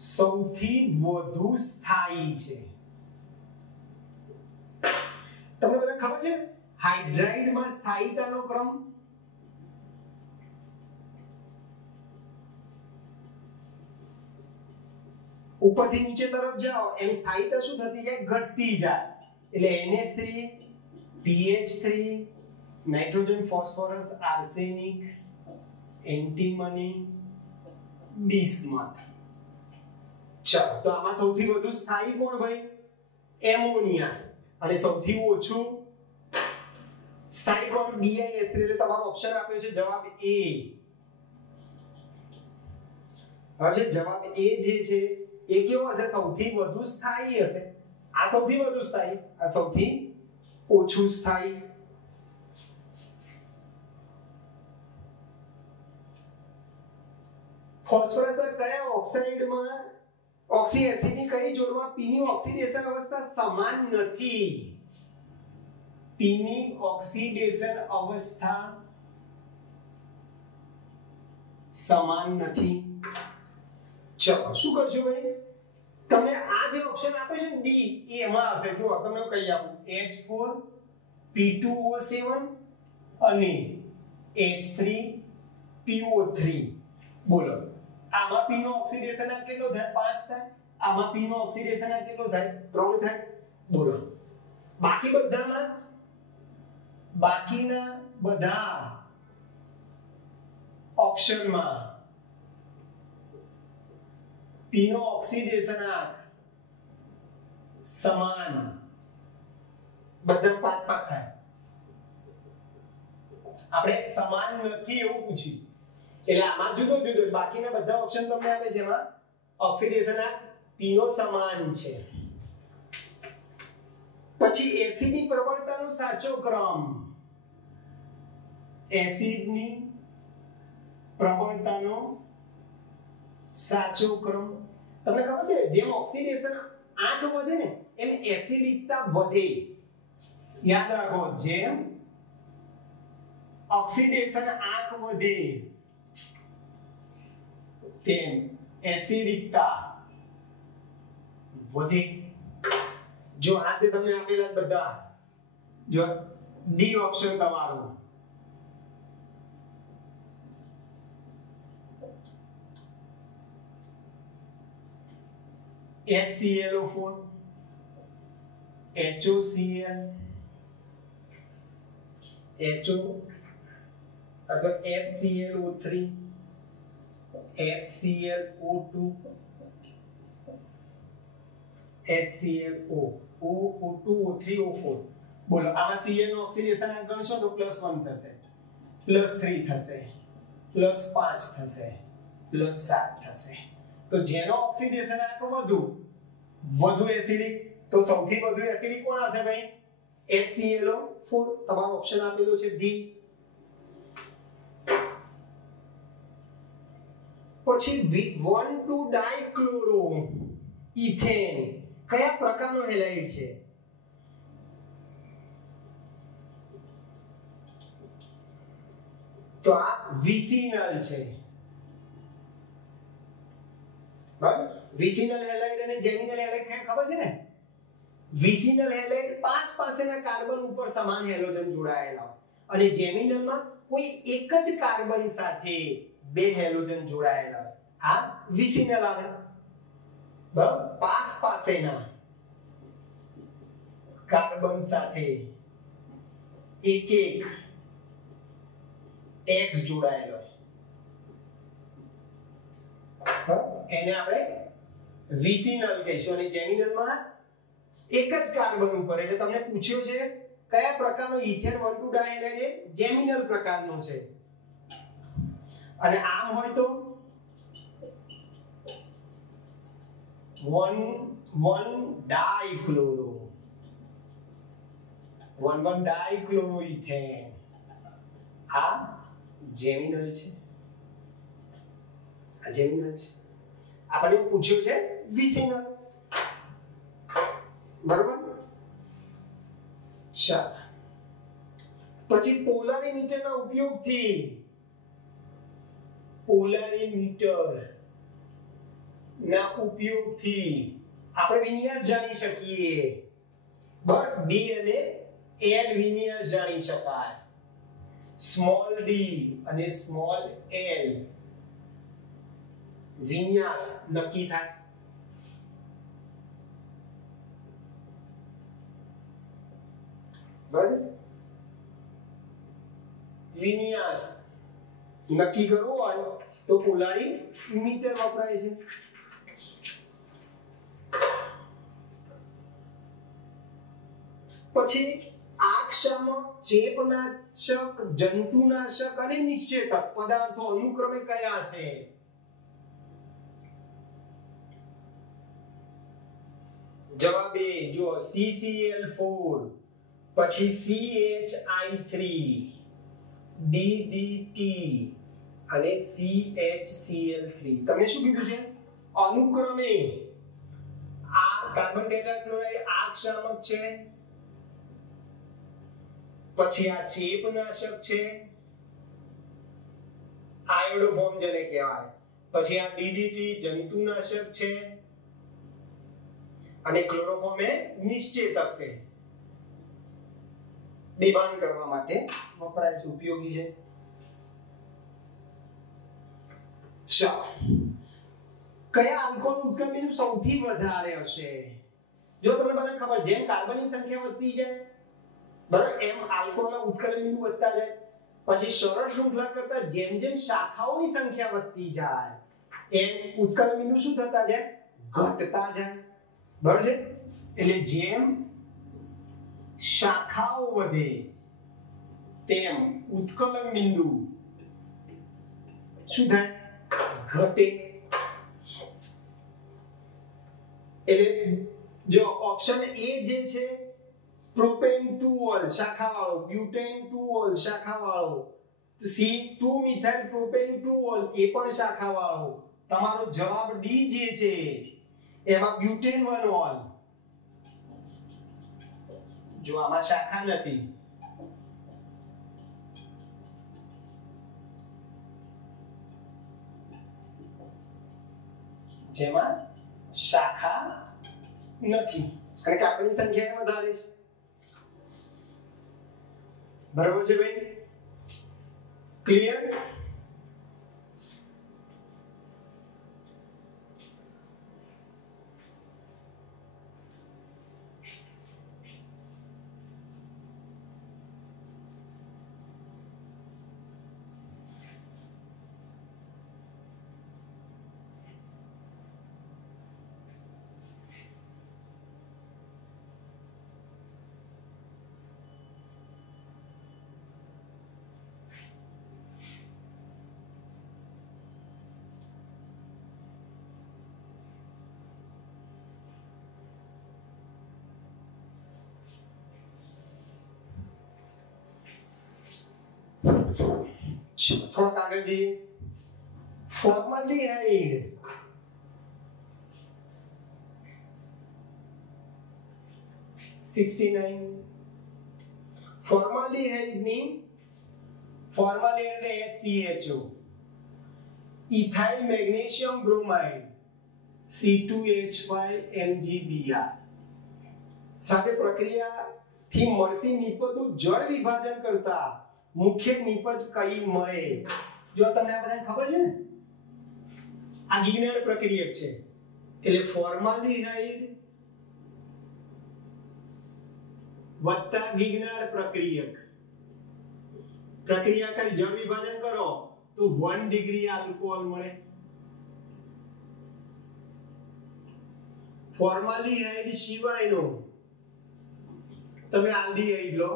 સૌથી વધુ સ્થાયી છે? તમને બધા ખબર છે હાઇડ્રાઇડમાં સ્થાયીતાનો ક્રમ? ઉપરથી નીચે તરફ જાઓ એમ સ્થાયીતા શું થતી જાય? ઘટતી જાય. એટલે NH3 PH3 nitrogen phosphorus arsenic antimony bismuth. ચાલો તો આમાં સૌથી વધુ સ્થાયી કોણ ભાઈ? એમોનિયા. અને સૌથી ઓછું સ્થાયી કોણ? BiS3. એટલે તમારો ઓપ્શન આપ્યો છે જવાબ A. હવે જવાબ A જે છે એ કેવો હશે? સૌથી વધુ સ્થાયી હશે. આ સૌથી વધુ સ્થાયી, આ સૌથી ઓછું સ્થાયી. ફોસ્ફરસ કયા ઓક્સાઇડમાં ઓક્સી એસિડની કઈ જોડમાં p ની ઓક્સિડેશન અવસ્થા સમાન નથી? p ની ઓક્સિડેશન અવસ્થા સમાન નથી. ચલો શું કરશો ભાઈ? તમે આ જે ઓપ્શન આપે છે ને D એમાં આવશે. જો તમને કહી આપું H4 P2O7 અને H3PO3. બોલો આમાં p નો ઓક્સિડેશન આ કેટલો થાય? 5 થાય. આમાં p નો ઓક્સિડેશન આ કેટલો થાય? 3 થાય. બોલો બાકીના બધા ઓપ્શનમાં p નો ઓક્સિડેશન આંક સમાન, બધા 5 થાય. આપણે સમાન નથી એવું પૂછ્યું એટલે આમાં જુદો જુદો. બાકીના બધા ઓપ્શન તમને આપે છે એમાં ઓક્સિડેશન આંક p નો સમાન છે. પછી એસિડની પ્રબળતાનો સાચો ક્રમ. એસિડની પ્રબળતાનો સાચો ક્રમ તમને ખબર છે? જેમ ઓક્સિડેશન આંક વધે ને એમ એસિડિકતા વધે. યાદ રાખો, જેમ ઓક્સિડેશન આંક વધે તેમ એસિડિકતા વધે. જો આ તે તમને આપેલા બધા, જો ડી ઓપ્શન તમારો HClO4 HOCl HO અથવા HClO3 HClO2 HClO O2 O3 O4. બોલો આમાં Cl નો ઓક્સિડેશન આંક ગણશો તો +1 થશે, +3 થશે, +5 થશે, +7 થશે. તો જેનો ઓક્સિડેશન આંક વધુ એસિડિક, તો સૌથી વધુ એસિડિક કોણ હશે ભાઈ? HClO4. તમારો ઓપ્શન આપેલો છે D. પછી 1,2-ડાયક્લોરો ઇથેન કયા પ્રકારનો હેલાઇડ છે? તો આ વિસિનલ છે. બરાબર? વિસિનલ હેલાઇડ અને જેમિનલ હેલાઇડ ખબર છે ને? વિસિનલ હેલાઇડ પાસેના કાર્બન ઉપર સમાન હેલોજન જોડાયેલા હોય અને જેમિનલમાં કોઈ એક જ કાર્બન સાથે બે હેલોજન જોડાયેલા હોય. આ વિસિનલ આવે. બરાબર? પાસેના કાર્બન સાથે એક X જોડાયેલો હોય, એને આપણે વિસિનલ કહીશું. અને જેમિનલમાં એક જ કાર્બન ઉપર, એટલે તમને પૂછ્યો છે કયા પ્રકારનો ઇથેન 1,2-ડાયહેલાઇડ? જેમિનલ પ્રકારનો છે. અને આમ હોય તો 1,1-ડાયક્લોરો 1,1-ડાયક્લોરોઇથેન. આ જેમિનલ છે. આ જેમિનલ છે. આપણે પૂછ્યું છે વિસિનલ. બરોબર? ચાલો પછી પોલારીમીટરના ઉપયોગથી આપણે વિન્યાસ જાણી શકીએ. બટ ડી અને એલ વિન્યાસ જાણી શકાય. સ્મોલ ડી અને સ્મોલ એલ વિન્યાસ નક્કી થાય. બરાબર? વિન્યાસ નક્કી કરવો હોય તો પોલારીમીટર વપરાય છે. પછી આક્ષામક, ચેપનાશક, જંતુનાશક અને નિશ્ચેતક પદાર્થો અનુક્રમે કયા છે? જવાબ એ જો CCl4, પછી CHI3, DDT અને CHCl3. તમને શું કીધું છે? અનુક્રમે. આ કાર્બન ટેટ્રાક્લોરાઇડ આક્ષામક છે, પછી આ ચેપનાશક છે, આયોડોફોર્મ જેને કહેવાય, પછી આ DDT જંતુનાશક છે અને ક્લોરોફોર્મ એ નિશ્ચેતક છે. બેભાન કરવા માટે વપરાય છે, ઉપયોગી છે. ચાલો, કયા આલ્કોહોલ ઉત્કલ બિંદુ સૌથી વધારે હશે? જો તમને બધાને ખબર, જેમ કાર્બનની સંખ્યા વધતી જાય બરાબર, એમ આલ્કોહોલના ઉત્કલન બિંદુ વધતા જાય. પછી સરળ શૃંખલા કરતા જેમ જેમ શાખાઓની સંખ્યા વધતી જાય એમ ઉત્કલન બિંદુ શું થતા જાય? ઘટતા જાય. બરાબર છે? એટલે જેમ શાખાઓ વધે તેમ ઉત્કલન બિંદુ શું થાય? ઘટે. એટલે જો ઓપ્શન એ જે છે પ્રોપેન 2 શાખા વાળો, બ્યુટેન 2 શાખા વાળો, C2 મિથાઇલ પ્રોપેન 2 એ પણ શાખા વાળો. તમારો જવાબ ડી જે છે એમાં બ્યુટેન 1 જો આમાં શાખા નથી. જેમાં શાખા નથી અને કાર્બનની સંખ્યા વધારે છે. બરાબર છે ભાઈ? ક્લિયર? થોડા આગળ જઈએ. ફોર્માલ્ડિહાઇડ ફોર્માલ્ડિહાઇડની formaldehyde HCHO, ethyl magnesium bromide C2H5MgBr સાથે પ્રક્રિયાથી મળતી નિપજનું જળ વિભાજન કરતા મુખ્ય નિપજ કઈ મળે? જો તમને આ બધાને ખબર છે ને, આ ગિગ્નાર્ડ પ્રક્રિયક છે. એટલે ફોર્માલ્ડિહાઇડ વત્તા ગિગ્નાર્ડ પ્રક્રિયક, પ્રક્રિયા કરી જળ વિભાજન કરો તો 1 ડિગ્રી આલ્કોહોલ મળે. ફોર્માલ્ડિહાઇડ સિવાયનો તમે આલ્ડીહાઇડ લો,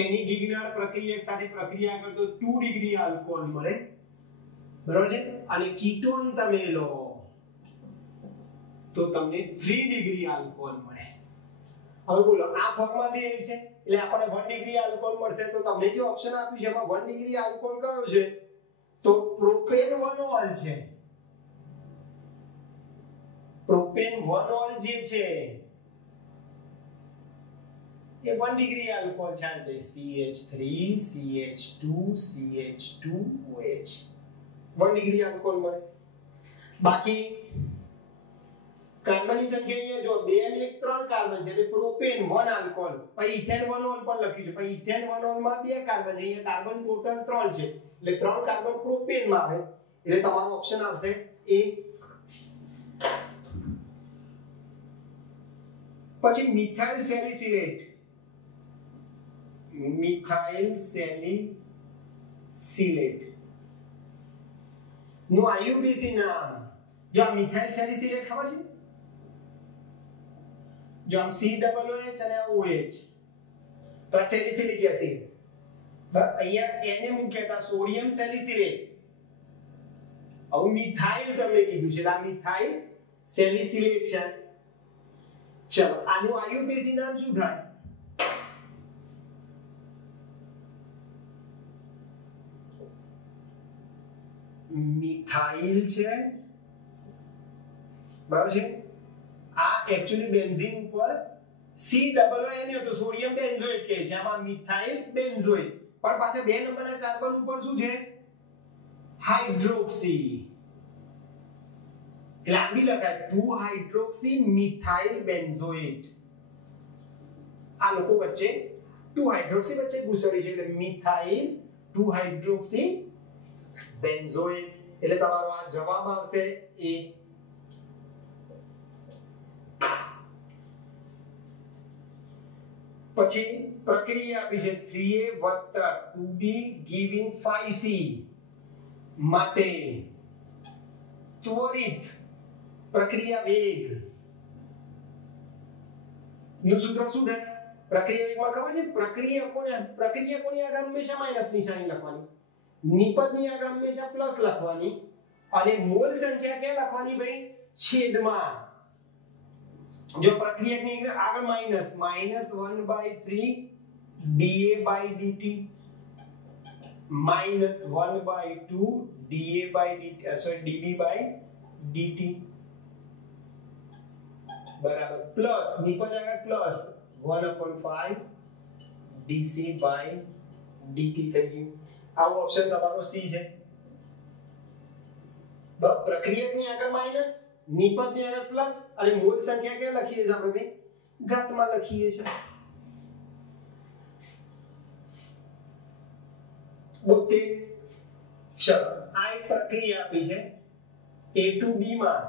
એની ગિગ્નાર્ડ પ્રક્રિયક સાથે પ્રક્રિયા કરો તો 2 ડિગ્રી આલ્કોહોલ મળે. બરાબર છે? અને કીટોન તમે લો તો તમને 3 ડિગ્રી આલ્કોહોલ મળે. હવે બોલો, આ ફોર્માલ્ડિહાઇડ છે એટલે આપણને 1 ડિગ્રી આલ્કોહોલ મળશે. તો તમને જે ઓપ્શન આપ્યું છે એમાં 1 ડિગ્રી આલ્કોહોલ કયો છે? તો પ્રોપેન 1 છે. પ્રોપેન 1 જે છે એ 1 ડિગ્રી આલ્કોહોલ છાંટ દે CH3 CH2 CH2OH 1 degree alcohol મળે. બાકી કાર્બનની સંખ્યા અહીંયા જો 2 અને 1 3 કાર્બન છે એટલે પ્રોપેન 1 આલ્કોહોલ. પછી ઇથેન 1 ઓલ પણ લખ્યું છે. પછી ઇથેન 1 ઓલ માં 2 કાર્બન છે. અહીંયા કાર્બન ટોટલ 3 છે. એટલે 3 કાર્બન પ્રોપેન માં આવે. એટલે તમારો ઓપ્શન આવશે A. પછી મિથાઇલ સેલિસિલેટ. મિથાઇલ સેલિસિલેટ નું IUPAC નામ. જો આ મિથાઇલ સેલિસિલેટ ખબર છે? જો આમ COOH અને આ OH તો આ સેલિસિલિક એસિડ. અહીંયા એને મૂક્યા હતા સોડિયમ સેલિસિલેટ. હવે મિથાઇલ તમને કીધું છે આ મિથાઇલ સેલિસિલેટ છે. ચલો આનું IUPAC નામ શું થાય? મિથાઇલ છે બરાબર છે. આ એક્ચ્યુઅલી બેન્ઝીન ઉપર COOH તો સોડિયમ બેન્ઝોઇટ કહે છે. આમાં મિથાઇલ બેન્ઝોઇટ પણ પાછા 2 નંબરના કાર્બન ઉપર શું છે? હાઇડ્રોક્સી. એટલે આમ બી લખાય 2 હાઇડ્રોક્સી મિથાઇલ બેન્ઝોઇટ. આ લોકો વચ્ચે 2 હાઇડ્રોક્સી વચ્ચે ઘૂસડી છે એટલે મિથાઇલ 2 હાઇડ્રોક્સી બેન્ઝોઇટ. એટલે તમારો આ જવાબ આવશે A. પછી પ્રક્રિયા આપી છે 3A + 2B giving 5C માટે ત્વરિત પ્રક્રિયા વેગ નું સૂત્ર શું થાય? પ્રક્રિયા વેગમાં ખબર છે પ્રક્રિયકોની આગળ હંમેશા માઈનસ નિશાની લખવાની, નિપજની આગળ હંમેશા પ્લસ લખવાની અને મોલ સંખ્યા ક્યાં લખવાની ભાઈ? છેદમાં. જો પ્રક્રિયકની આગળ માઈનસ -1/3 dA/dt -1/2 dA/dt dB/dt બરાબર પ્લસ નિપજ આગળ પ્લસ 1/5 dC/dt થઈ ગયું. આવો ઓપ્શન તમારો C છે. પ્રક્રિયકની આગળ માઈનસ, નિપજની આગળ પ્લસ અને મોલ સંખ્યા ક્યાં લખીએ છીએ આપણે ભાઈ? ઘાતમાં લખીએ છીએ. 72. ચલો આ એક પ્રક્રિયા આપી છે A to B માં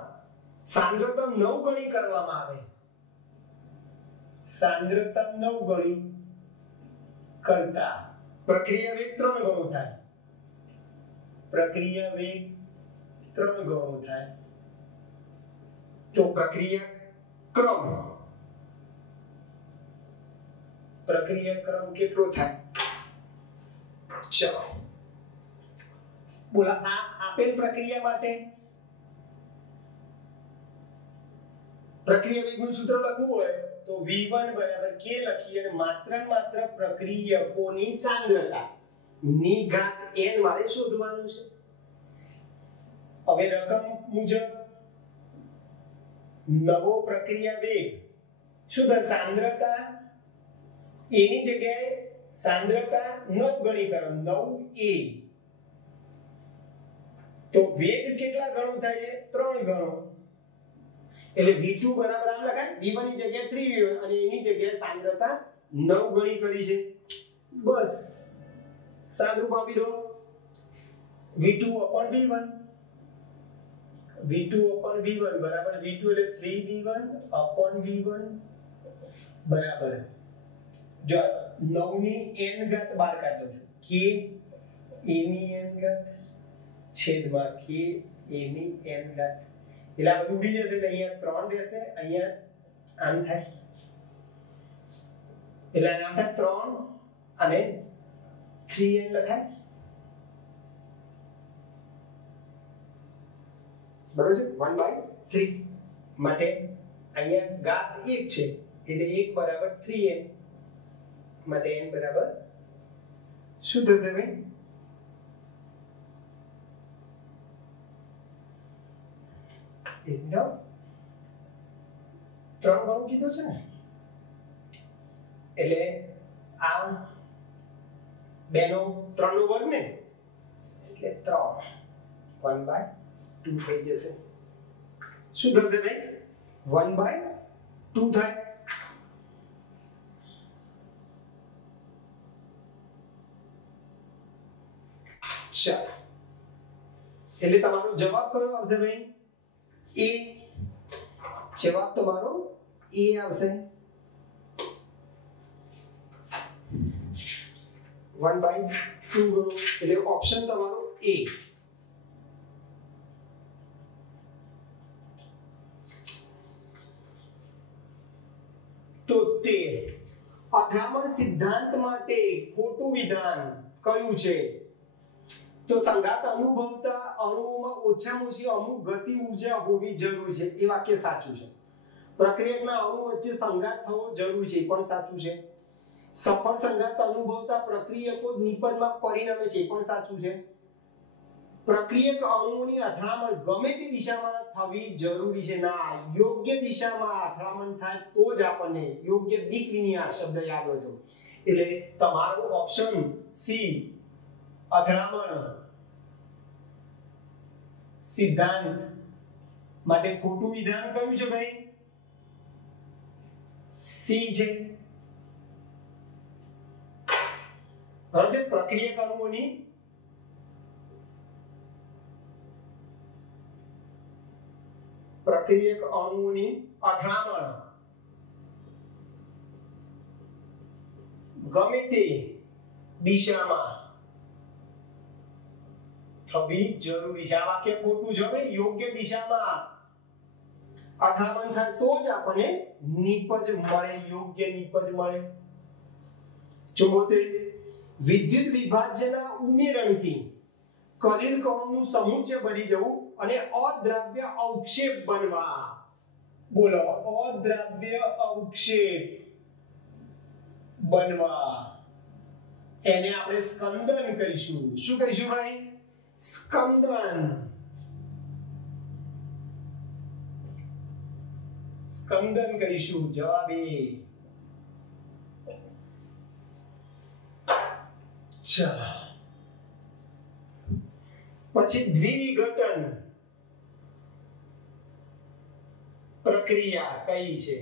સાંદ્રતા 9 ગણી કરવામાં આવે. સાંદ્રતા 9 ગણી કરતા પ્રક્રિયા વેગ 3 ગણો થાય. પ્રક્રિયા વેગ 3 ગણો થાય તો પ્રક્રિયા ક્રમ કેટલો થાય? ચલો બોલા આ આપેલ પ્રક્રિયા માટે પ્રક્રિયા વેગનું સૂત્ર લખવું હોય તો V1 = K લખી અને માત્ર ને માત્ર પ્રક્રિયકોની સાંદ્રતા ની ઘાત n મારે શોધવાનું છે. હવે રકમ મુજબ નવો પ્રક્રિયા વેગ શું થાય? સાંદ્રતા એની જગ્યાએ સાંદ્રતા 9 ગણી કરો 9A તો વેગ કેટલા ગણો થાય છે? 3 ગણો. એટલે V2 બરાબર આમ લખાય V1 ની જગ્યાએ 3V1 અને એની જગ્યાએ સાંદ્રતા 9 ગણી કરી છે. બસ સાદું આપી દો V2/V1 V2/V1 બરાબર V2 એટલે 3V1/V1 બરાબર જો 9 ની n ઘાત બહાર કાઢી દઉં છું K A ની n ઘાત છેદમાં K A ની n ઘાત. એટલે આ બધું ઉડી જશે એટલે અહીંયા 3 રહેશે, અહીંયા આમ થાય એટલે આમ થાય 3 અને 3n લખાય. બરોબર છે 1/3 માટે અહીંયા ઘાત 1 છે એટલે 1 બરાબર 3n માટે n બરાબર શું થશે ભાઈ? એક મિનિટ 3 ગણું કીધું છે ને એટલે આ 2 નો 3 નો વર્ગ ને એટલે 3 1/2 થઈ જશે. શું થશે ભાઈ? 1/2 થાય. ચાલો, એટલે તમારો જવાબ કયો આવશે ભાઈ? એ. જવાબ તમારો એ આવશે. 1/2 એટલે ઓપ્શન તમારો એ. તો તે અથડામણ સિદ્ધાંત માટે ખોટું વિધાન કયું છે? તો સંઘાત અનુભવતા અણુઓમાં ઓછામાં ઓછી અમુક ગતિ ઊર્જા હોવી જરૂરી છે, એ વાક્ય સાચું છે. પ્રક્રિયકના અણુ વચ્ચે સંઘાત થવો જરૂરી છે, એ પણ સાચું છે. સફળ સંઘાત અનુભવતા પ્રક્રિયકો નિપજમાં પરિણમે છે, એ પણ સાચું છે. પ્રક્રિયક અણુઓની અથડામણ ગમે તે દિશામાં થવી જરૂરી છે ના, યોગ્ય દિશામાં અથડામણ થાય તો જ આપણને યોગ્ય દિક વિનિમય શબ્દ યાદ હતો. એટલે તમારો ઓપ્શન સી અથડામણ સિદ્ધાંત માટે ખોટું વિધાન કયું છે ભાઈ? સી છે. બરાબર છે. પ્રક્રિયક અણુઓની અથડામણ ગમે તે દિશામાં થવી જરૂરી છે. આ વાક્ય ખોટું છે ભાઈ. યોગ્ય દિશામાં અથડામણ થાય તો જ આપણને નિપજ મળે, યોગ્ય નિપજ મળે. 74 વિદ્યુત વિભાજ્યના ઉમેરણથી કલિલ કણોનું સમુચ્ચય બની જવું અને અદ્રાવ્ય અવક્ષેપ બનવા. બોલો, અદ્રાવ્ય અવક્ષેપ બનવા એને આપણે સ્કંદન કહીશું. શું કહીશું ભાઈ? સ્કંદન. સ્કંદન કહીશું. જવાબ એ. ચાલો, પછી દ્વિવિઘટન પ્રક્રિયા કઈ છે?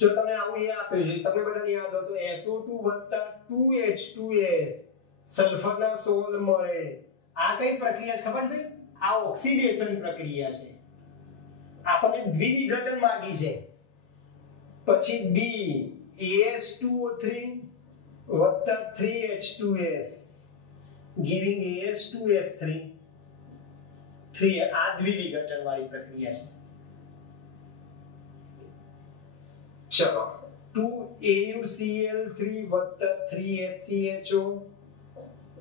જો તમને આવું એ આપ્યું છે, તમને બધાને યાદ હતો SO2 + 2H2S સલ્ફરના સોલ મળે. આ કઈ પ્રક્રિયા છે ખબર છે ભાઈ? આ ઓક્સિડેશન પ્રક્રિયા છે. આપણને દ્વિવિઘટન માંગી છે. પછી બી AS2O3 + 3H2S giving AS2S3 આ દ્વિવિઘટન વાળી પ્રક્રિયા છે. ચલો, 2AuCl3 + 3HCHO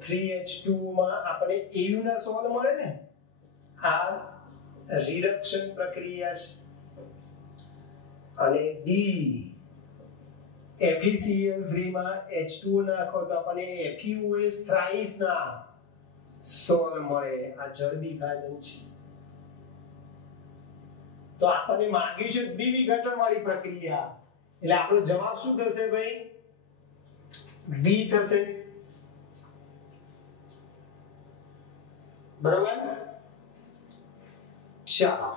3H2 માં આપણે Au ના સોલ મળે ને, આ રિડક્શન પ્રક્રિયા છે. અને ડી FeCl3 માં H2O નાખો તો આપણને FeOS થ્રાઇસ ના સોલ મળે. આ જળ વિભાજન છે. તો આપણને માંગ્યું છે દ્વિવિઘટન વાળી પ્રક્રિયા, એટલે આપણો જવાબ શું થશે ભાઈ? બી થશે. બરાબર. ચાલો,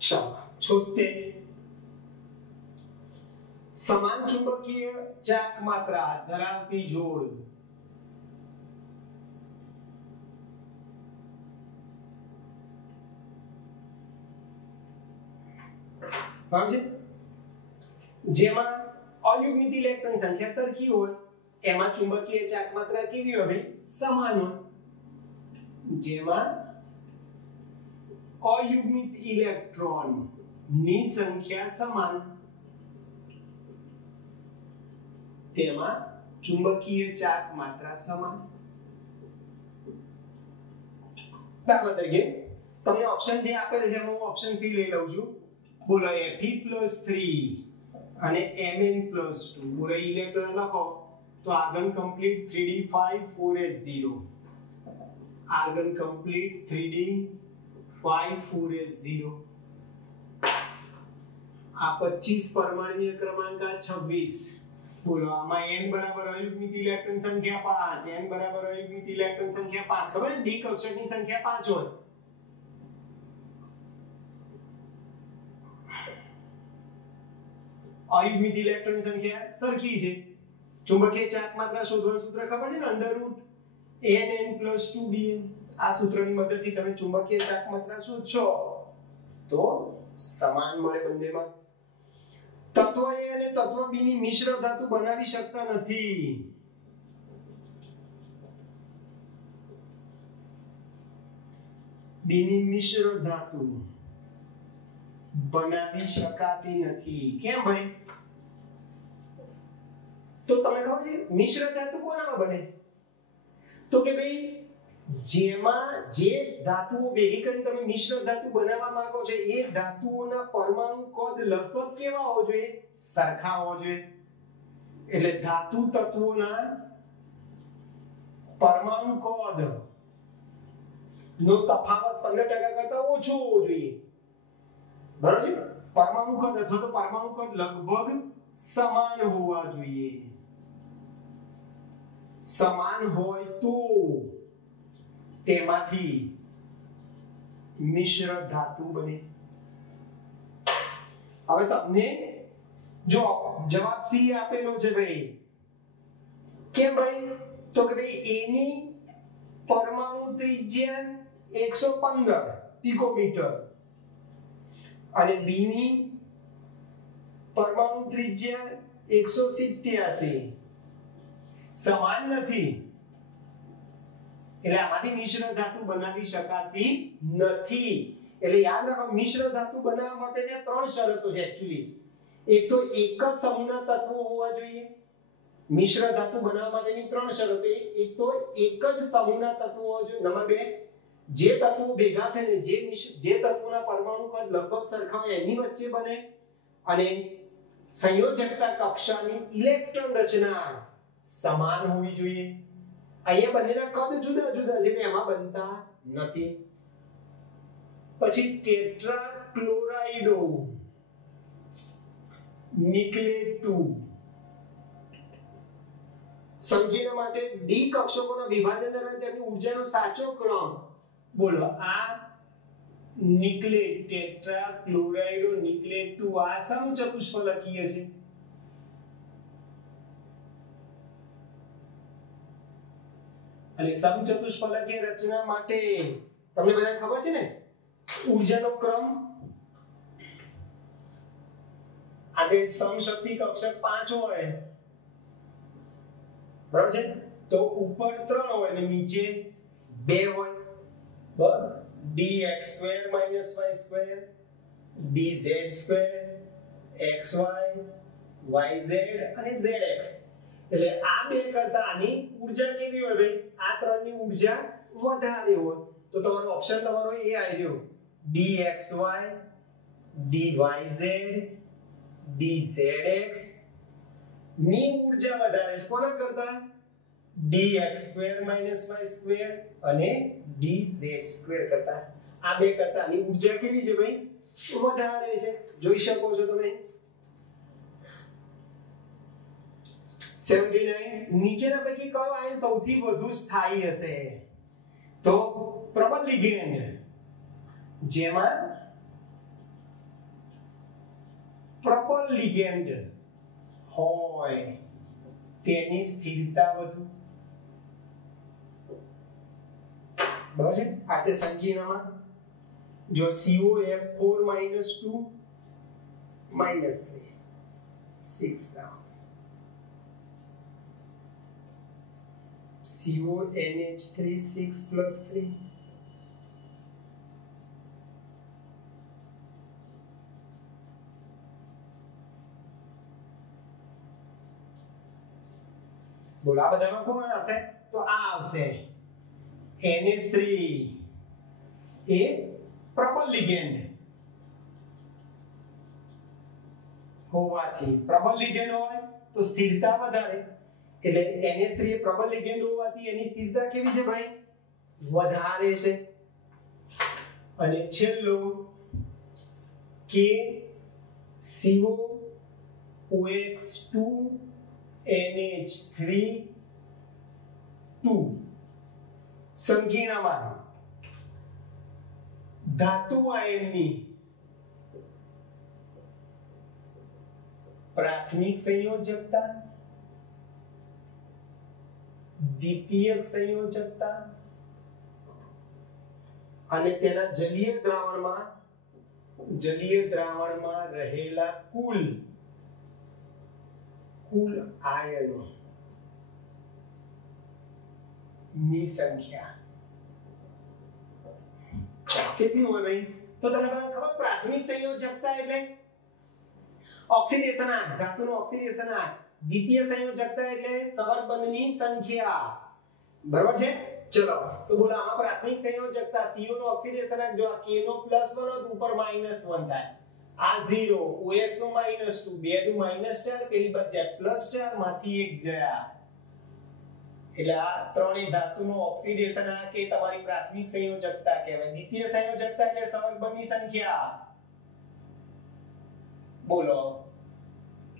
ચાલો 76 સમાન ચુંબકીય ચાક માત્રા ધરાવતી જોડ. જેમાં અયુગ્મિત ઇલેક્ટ્રોનની સંખ્યા સરખી હોય એમાં ચુંબકીય ચાક માત્રા કેવી હોય ભાઈ? સમાન હોય. જેમાં અયુગ્મિત ઇલેક્ટ્રોન ની સંખ્યા સમાન, તેમાં ચુંબકીય ચાક માત્રા સમાન. દાખલા તરીકે તમને ઓપ્શન જે આપેલ છે હું ઓપ્શન સી લઈ લઉં છું. બોલો Fe+3 અને Mn+2. બોલો ઇલેક્ટ્રોન લખો તો argon complete 3d5 4s0. Argon complete 3d5 4s0. આ 25 પરમાણ્વીય ક્રમાંક આ 26. બોલો આમાં n બરાબર અયુગ્મિત ઇલેક્ટ્રોન સંખ્યા 5. n બરાબર અયુગ્મિત ઇલેક્ટ્રોન સંખ્યા 5. ખબર છે ડી કક્ષકની સંખ્યા 5 હોય. અયુગ્મિત ઇલેક્ટ્રોન સંખ્યા સરખી છે. ચુંબકીય ચાક માત્રા શોધવાનું સૂત્ર ખબર છે ને, √nn+2dn. આ સૂત્રની મદદથી તમે ચુંબકીય ચાક માત્રા શોધશો તો સમાન મળે બંનેમાં. તત્વ A અને તત્વ B ની મિશ્ર ધાતુ બનાવી શકતા નથી. B ની મિશ્ર ધાતુ બનાવી શકાતી નથી. કેમ ભાઈ? તો તમને ખબર છે મિશ્ર ધાતુ કોનામાં બને? તો કે ભાઈ જેમાં જે ધાતુઓ ભેગી કરીને તમે મિશ્ર ધાતુ બનાવવા માંગો છો એ ધાતુઓના પરમાણુ કદ લગભગ કેવા હોવો જોઈએ? સરખા હોવો જોઈએ. એટલે ધાતુ તત્વોના પરમાણુ કદ નો તફાવત 15% કરતા ઓછો હોવો જોઈએ. બરાબર છે? પરમાણુ કદ અથવા તો પરમાણુ કદ લગભગ સમાન હોવા જોઈએ. સમાન હોય તો તેમાંથી મિશ્ર ધાતુ બને. હવે તમને જો જવાબ સી આપેલો છે ભાઈ, કેમ ભાઈ? તો કે ભાઈ A ની પરમાણુ ત્રિજ્યા 115 પિકોમીટર અને B ની પરમાણુ ત્રિજ્યા 187 સમાન નથી. એટલે આમાંથી મિશ્ર ધાતુ બનાવી શકાતી નથી. એટલે યાદ રાખો મિશ્ર ધાતુ બનાવવા માટેની 3 શરતો છે એક્ચ્યુઅલી. એક તો એક જ સમૂહના તત્વો હોવા જોઈએ. મિશ્ર ધાતુ બનાવવા માટેની 3 શરતો. એક તો એક જ સમૂહના તત્વો હોવા જોઈએ. નંબર 2 જે તત્વો ભેગા થઈને જે તત્વોના પરમાણુ કદ લગભગ સરખા હોય એની વચ્ચે બને. અને સંયોજકતા કક્ષાની ઇલેક્ટ્રોન રચના સમાન હોવી જોઈએ. અહીંયા બંનેના કદ જુદા જુદા છે એટલે એમાં બનતા નથી. પછી ટેટ્રાક્લોરાઇડો નિકલેટ 2 સંકીર્ણ માટે ડી કક્ષકોના વિભાજન દરમિયાન તેમની ઊર્જાનો સાચો ક્રમ. બોલો આ નિકલેટ ટેટ્રાક્લોરાઇડો નિકલેટ 2 આ સમચતુષ્ફલકીય છે. અને સમચતુષ્ફલકીય રચના માટે તમને બધાને ખબર છે ને ઊર્જાનો ક્રમ. આને સમશક્તિ કક્ષક 5 હોય બરાબર છે, તો ઉપર 3 હોય અને નીચે 2 હોય. બરાબર? dx² - y² dz² xy yz અને zx. એટલે આ બે કરતા આની ઊર્જા કેવી હોય ભાઈ? આ ત્રણની ઊર્જા વધારે હોય. તો તમારો ઓપ્શન તમારો એ આવી રહ્યો dxy dyz dzx ની ઊર્જા વધારે છે કોના કરતા? dx² - y² અને dz² કરતા. આ બે કરતા આની ઊર્જા કેવી છે ભાઈ? વધારે છે. જોઈ શકો છો તમે. 79 નીચેના પૈકી કયો આયન સૌથી વધુ સ્થાયી હશે? તો પ્રબળ લિગેન્ડ જેમાં પ્રબળ લિગેન્ડ હોય તેની સ્થિરતા વધુ. બરાબર છે? આ તે સંકીર્ણમાં જો COF4 - 2 - 3 6 down CONH3 6 + 3 બોલો આ બધામાં કોણ આવશે તો આ આવશે NH3 એ પ્રબળ લિગેન્ડ હોવાથી પ્રબળ લિગેન્ડ હોય તો સ્થિરતા વધારે એટલે NH3 એ પ્રબળ લિગેન્ડ હોવાથી એની સ્થિરતા કેવી છે ભાઈ વધારે છે અને છેલ્લું કે COOH2 NH3 2 સંકીર્ણમાં ધાતુ આયનની પ્રાથમિક સંયોજકતા દ્વિતીયક સંયોજકતા અને તેના જલીય દ્રાવણમાં રહેલા કુલ આયનો ની સંખ્યા કેટલી હોય ભાઈ તો તમને ખબર પ્રાથમિક સંયોજકતા એટલે ઓક્સિડેશન આંક ધાતુનો ઓક્સિડેશન આંક દ્વિતીય સંયોજકતા એટલે સવર્ગબંધની સંખ્યા બરાબર છે ચલો તો બોલો આમાં પ્રાથમિક સંયોજકતા CO નો ઓક્સિડેશન આંક જો આ K નો +1 હોય તો ઉપર -1 થાય આ 0 OH નો -2 બે દુ -4 પેલી બાદ જાય +4 માંથી 1 ગયા એટલે આ ત્રણેય ધાતુનો ઓક્સિડેશન આંક એ તમારી પ્રાથમિક સંયોજકતા કહેવાય દ્વિતીય સંયોજકતા એટલે સવર્ગબંધની સંખ્યા બોલો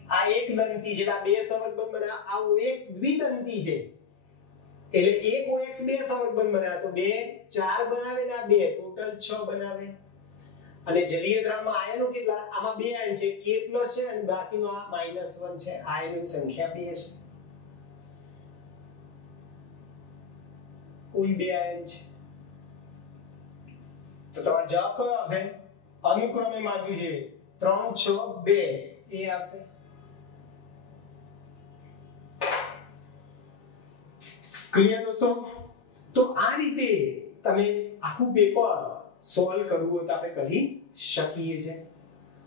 આ એક દંતી છે આ બે સવર્ગબંધ બન્યા આ OX દ્વિદંતી છે એટલે એક OX બે સવર્ગબંધ બન્યા તો 2 4 બનાવે ને આ 2 ટોટલ 6 બનાવે અને જલીય દ્રાવણમાં આયનો કેટલા આમાં બે આયન છે K+ છે અને બાકીનો આ -1 છે આયનોની સંખ્યા 2 છે કુલ 2 આયન છે તો તમારો જવાબ કયો આવશે અનુક્રમે માંગ્યું છે 3 6 2 એ આવશે ક્લિયર દોસ્તો તો આ રીતે તમે આખું પેપર સોલ્વ કરવું હોય તો આપણે કરી શકીએ છીએ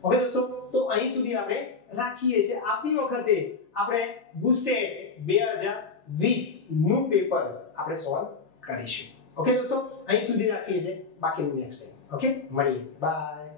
ઓકે દોસ્તો તો અહીં સુધી આપણે રાખીએ છીએ આવતી વખતે આપણે ગુસ્સેટ 2020 નું પેપર આપણે સોલ્વ કરીશું ઓકે દોસ્તો અહીં સુધી રાખીએ છીએ બાકીનું નેક્સ્ટ ટાઈમ ઓકે મળીએ બાય